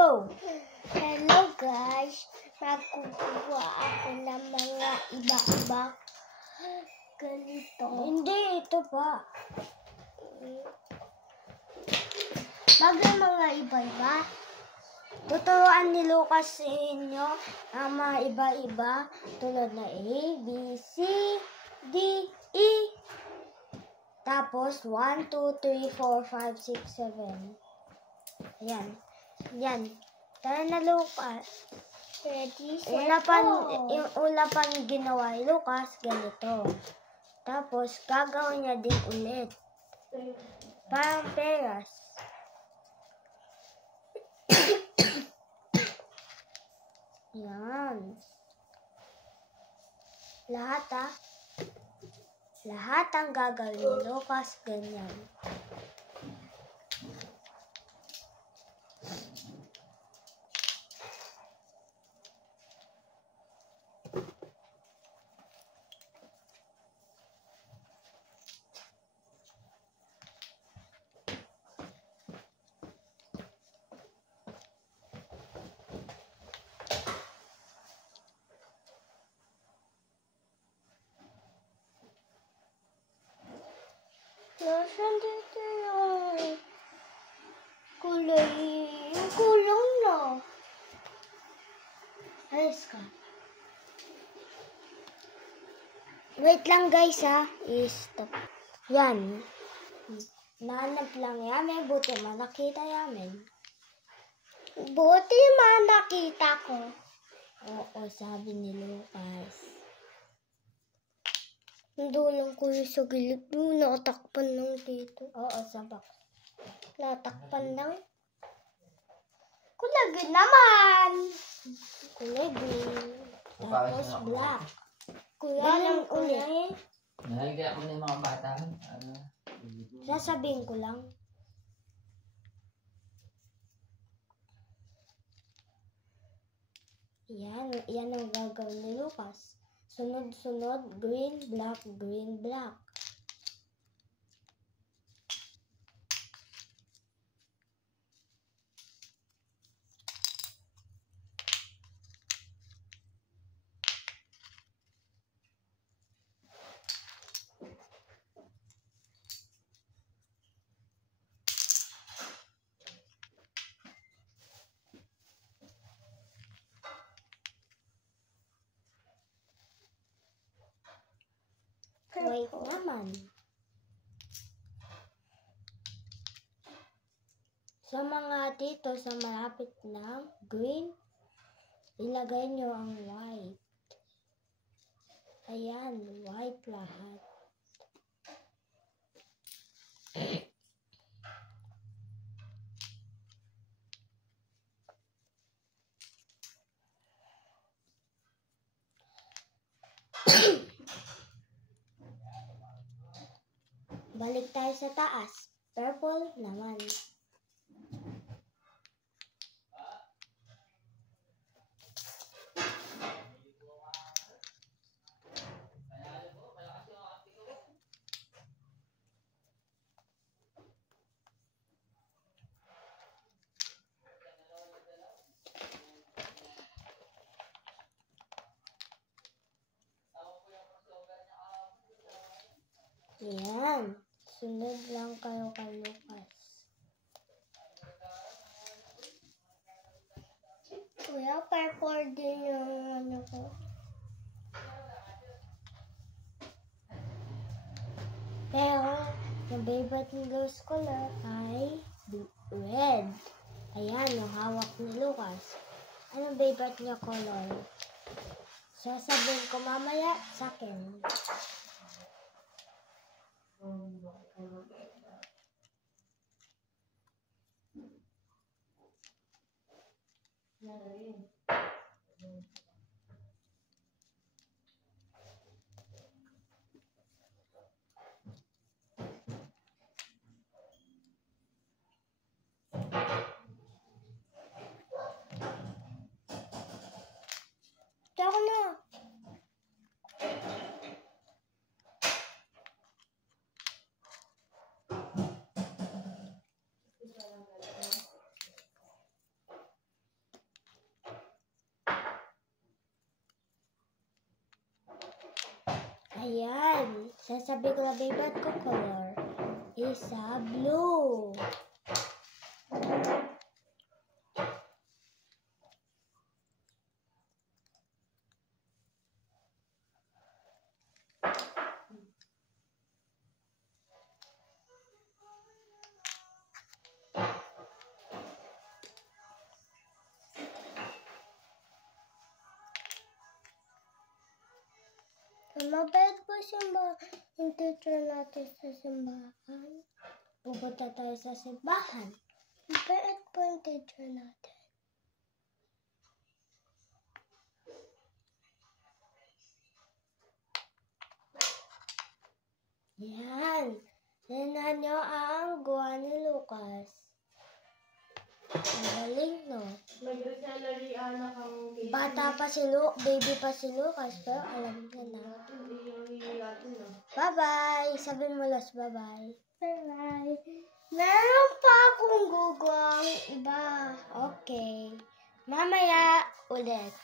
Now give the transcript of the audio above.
Go! Hello guys! Magkukuha ako ng mga iba-iba ganito. Hindi, ito pa. Bago mga iba-iba, tuturuan ni Lucas sa inyo ang mga iba-iba tulad na A, B, C, D, E. Tapos 1, 2, 3, 4, 5, 6, 7. Ayan. Yan. Tara na, Lucas. Ready, set, yung una pang ginawa ni Lucas, ganito. Tapos, gagawin niya din ulit. Parang peras. Yan. Lahat ang gagawin ni Lucas, ganyan. Nasaan dito yung kulang na. Ayos ka. Wait lang guys ha. I-stop. Yan. Nahanap lang yamin. Buti man nakita yamin. Buti man nakita ko. Oo, sabi ni Lucas. Nandulong ko yung sa gilid mo. Nakatakpan lang dito. Oo, sabak. Nakatakpan lang. Kulay green naman. Kulay green. Tapos black. Kulay lang ulit. Nalagyan ako ng mga bata. Sasabihin ko lang. Yan ang gagawin ni Lucas. Sunod-sunod, green, black, green, black. Wait naman. Sa mga dito sa malapit na green, ilagay nyo ang white. Ayan, white lahat. Balik tayo sa taas. Purple naman. Yan. Sunod lang kayo kay Lucas. Kuya, purple din yung ano ko. Pero, yung favorite ni Rose color ay red. Ayan, yung hawak ni Lucas. Anong favorite niya color? Sasabihin ko mamaya sa akin. Tara na. Ayan. Sasabi ko na favorite ko color is blue. Mabait po yung teacher natin sa simbahan. Pupunta tayo sa simbahan. Mabait po yung teacher natin. Yan. Tignan nyo ang gawa ni Lucas. Ang galing, no? Bata pa si baby pa si Lucas, pero alam niya na. Bye-bye! Sabihin mo, Los, bye-bye. Bye-bye. Meron pa akong gugawang iba. Okay. Mamaya ulit.